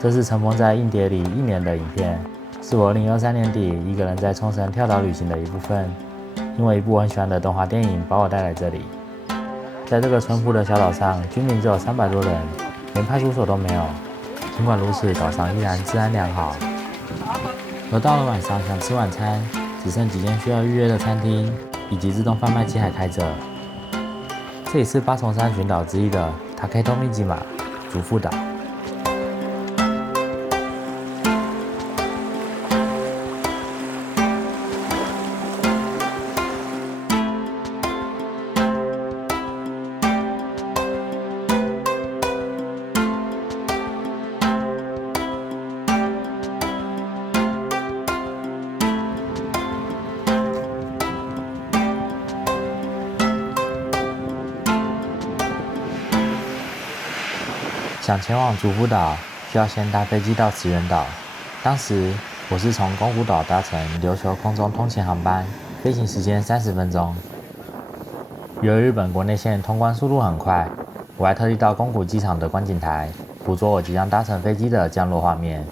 这是尘封在硬碟里1年的影片，是我2023年底一个人在冲绳跳岛旅行的一部分。因为一部我很喜欢的动画电影把我带来这里。在这个淳朴的小岛上，居民只有300多人，连派出所都没有。尽管如此，岛上依然治安良好。而到了晚上想吃晚餐，只剩几间需要预约的餐厅，以及自动贩卖机还开着。这里是八重山群岛之一的Taketomijima主妇岛。想前往主妇岛，需要先搭飞机到慈园岛。当时我是从宫古岛搭乘琉球空中通勤航班，飞行时间30分钟。由于日本国内线通关速度很快，我还特地到宫古机场的观景台，捕捉我即将搭乘飞机的降落画面。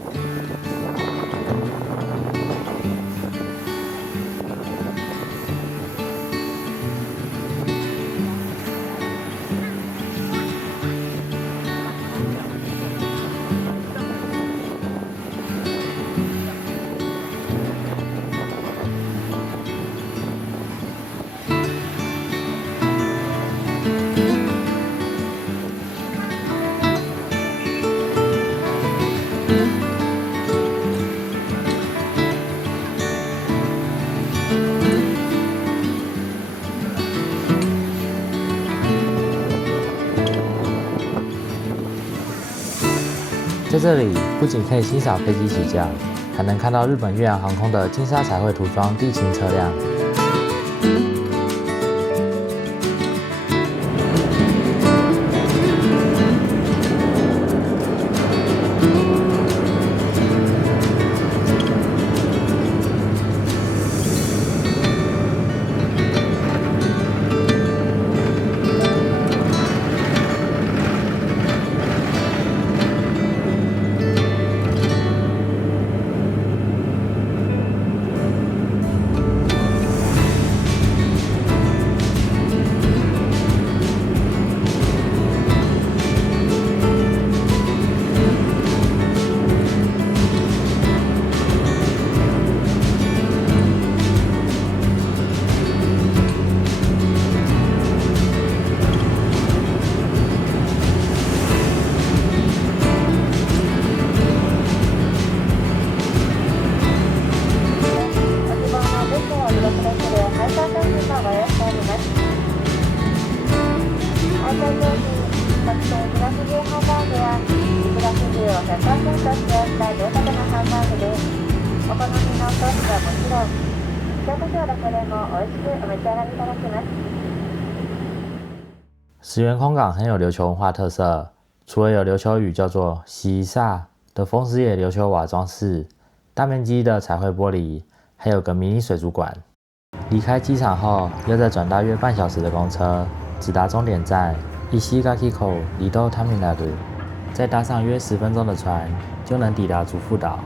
在这里不仅可以欣赏飞机起降，还能看到日本越洋航空的金沙彩绘涂装地勤车辆。石垣空港很有琉球文化特色，除了有琉球语叫做西萨的风狮叶琉球瓦装饰、大面积的彩绘玻璃，还有个迷你水族馆。离开机场后，要再转大约半小时的公车，直达终点站Ishigaki-ko Lido Terminal， 再搭上约10分钟的船，就能抵达主妇岛。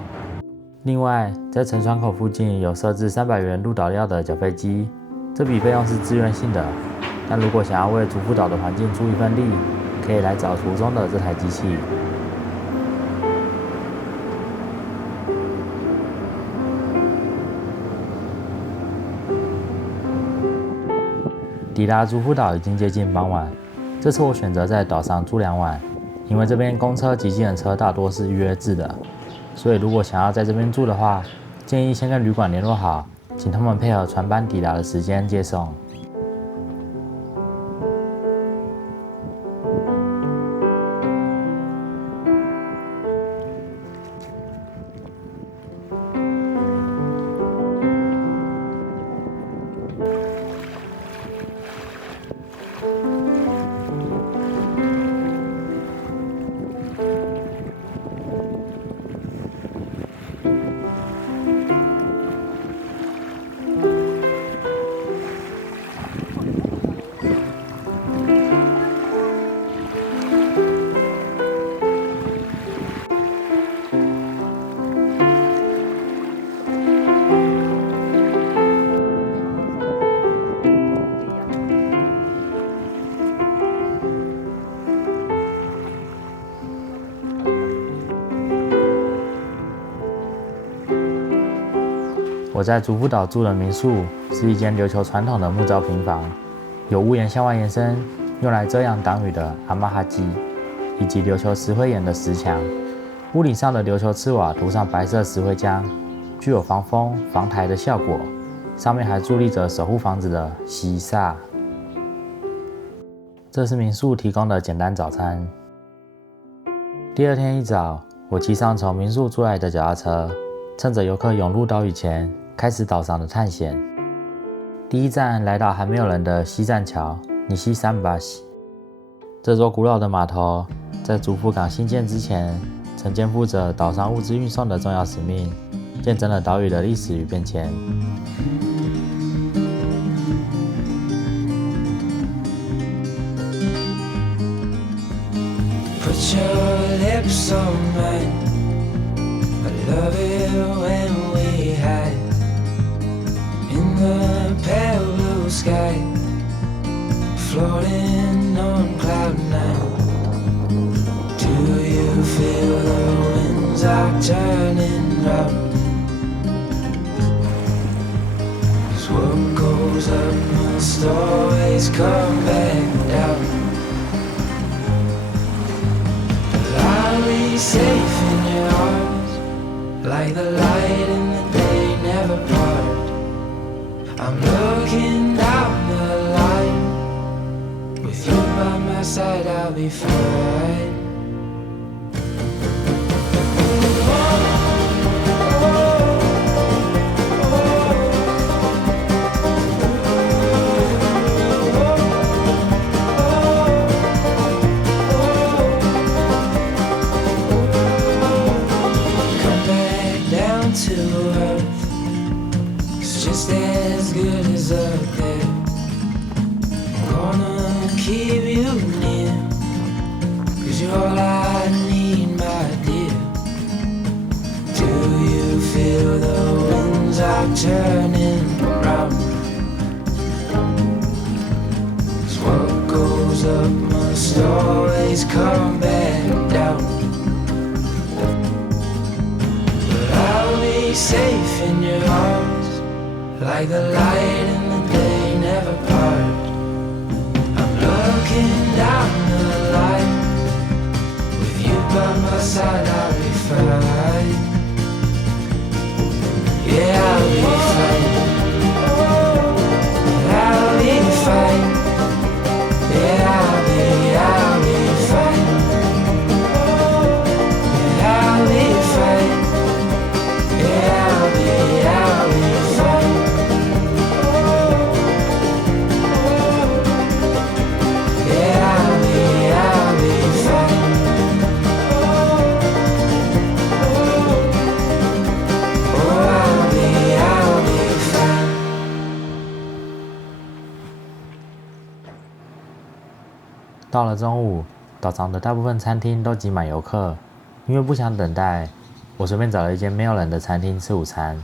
另外，在沉船口附近有设置300元入岛料的缴费机，这笔费用是自愿性的。但如果想要为主妇岛的环境出一份力，可以来找图中的这台机器。抵达主妇岛已经接近傍晚，这次我选择在岛上住2晚，因为这边公车及计程车大多是预约制的，所以如果想要在这边住的话，建议先跟旅馆联络好，请他们配合船班抵达的时间接送。我在竹富岛住的民宿是一间琉球传统的木造平房，有屋檐向外延伸，用来遮阳挡雨的阿玛哈基，以及琉球石灰岩的石墙。屋顶上的琉球赤瓦涂上白色石灰浆，具有防风防台的效果。上面还伫立着守护房子的西萨。这是民宿提供的简单早餐。第二天一早，我骑上从民宿租来的脚踏车，趁着游客涌入岛屿前，开始岛上的探险。第一站来到还没有人的西栈桥尼西桟橋。这座古老的码头在竹富港兴建之前，曾肩负着岛上物资运送的重要使命，见证了岛屿的历史与变迁。Put your lips on mine. I love it when we hide in the pale blue sky, floating on cloud nine. Do you feel the winds are turning round? 'Cause what goes up must always come back down. I'll be safe in your arms, like the light in the day never part. I'm looking down the line, with you by my side I'll be fine. To earth, it's just as good as up there. Gonna keep you near, 'cause you're all I need, my dear. Do you feel the winds are turning round? 'Cause what goes up must always come back down. Safe in your arms, like the light in the day never part. I'm looking down the line, with you by my side I'll be fine. Yeah, I'll be fine. I'll be fine. Yeah, I'll be fine. Yeah, I'll be fine. Yeah, I'll be fine. Yeah, I'll be fine. Oh, I'll be fine. 到了中午，岛上的大部分餐厅都挤满游客，因为不想等待，我随便找了一间没有人的餐厅吃午餐。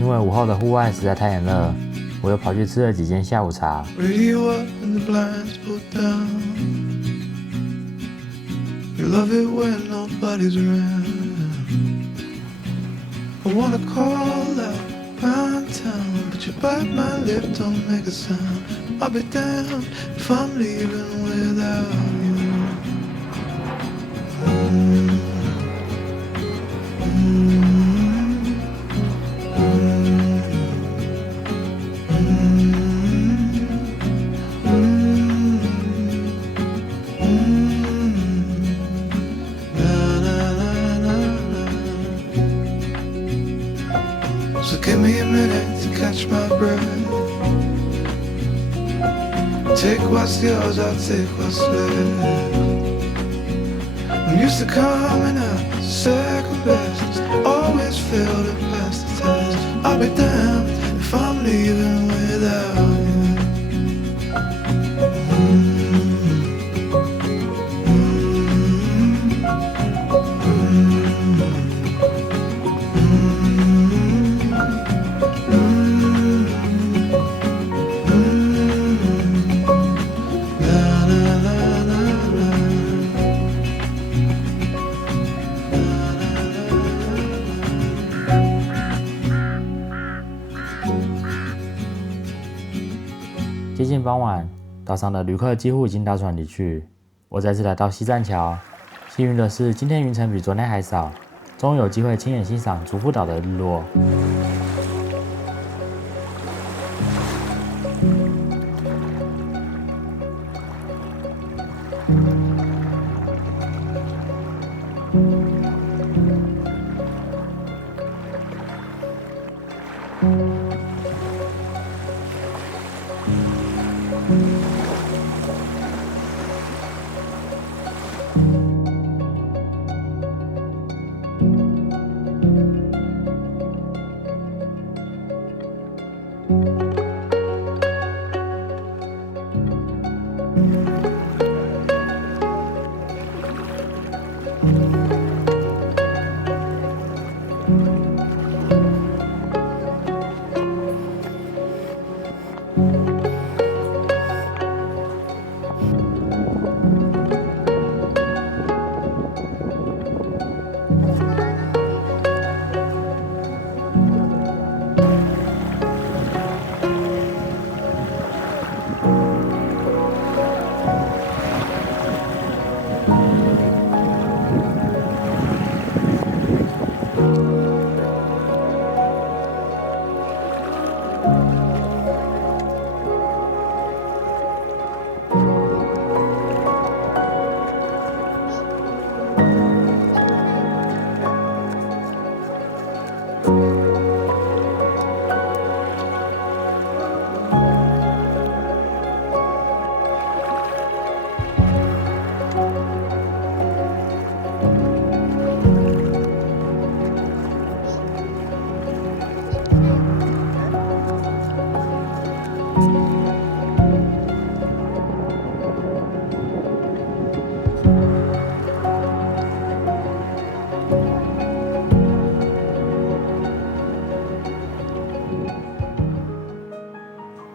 因为午后的户外实在太炎热，我又跑去吃了几间下午茶。But you bite my lip, don't make a sound. I'll be damned if I'm leaving without you. So give me a minute to catch my breath. Take what's yours, I'll take what's left. I'm used to coming up second best, always fail to pass the test. I'll be damned if I'm leaving without you. 接近傍晚，岛上的旅客几乎已经搭船离去。我再次来到西栈桥，幸运的是，今天云层比昨天还少，终于有机会亲眼欣赏竹富岛的日落。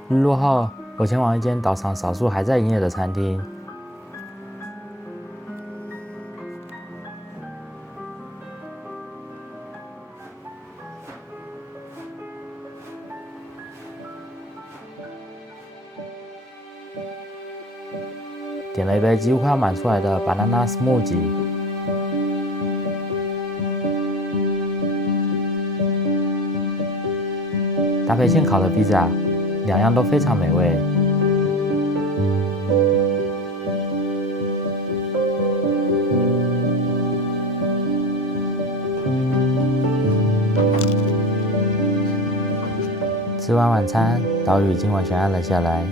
日落后，我前往一间岛上少数还在营业的餐厅。点了一杯几乎快要满出来的 banana smoothie， 搭配现烤的披萨，两样都非常美味。吃完晚餐，岛屿已经完全暗了下来。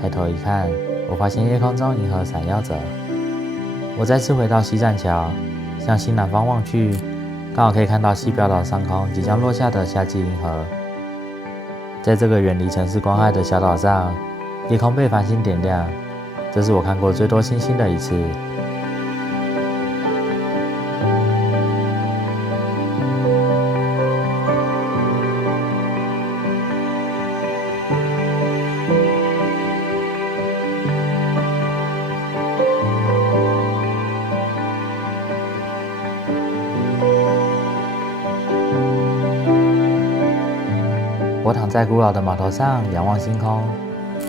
抬头一看，我发现夜空中银河闪耀着。我再次回到西栈桥，向西南方望去，刚好可以看到西表岛上空即将落下的夏季银河。在这个远离城市光害的小岛上，夜空被繁星点亮，这是我看过最多星星的一次。我躺在古老的码头上，仰望星空，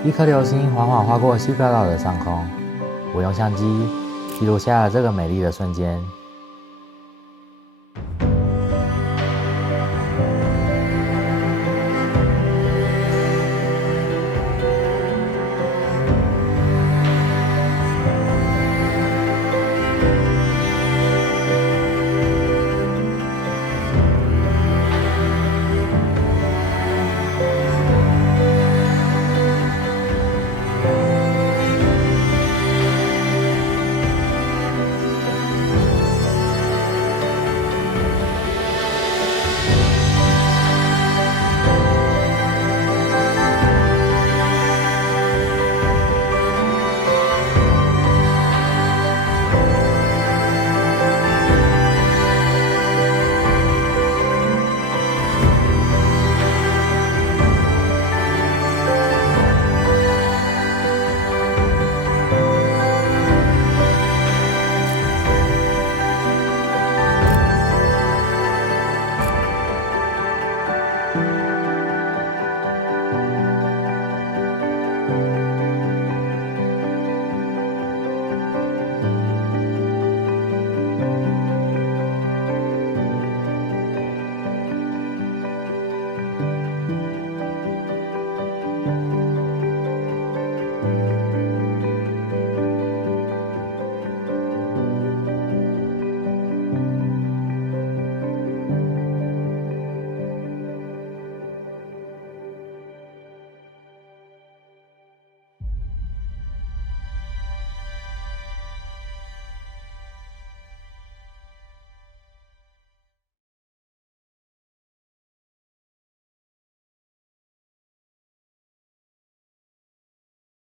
一颗流星缓缓划过西表岛的上空。我用相机记录下了这个美丽的瞬间。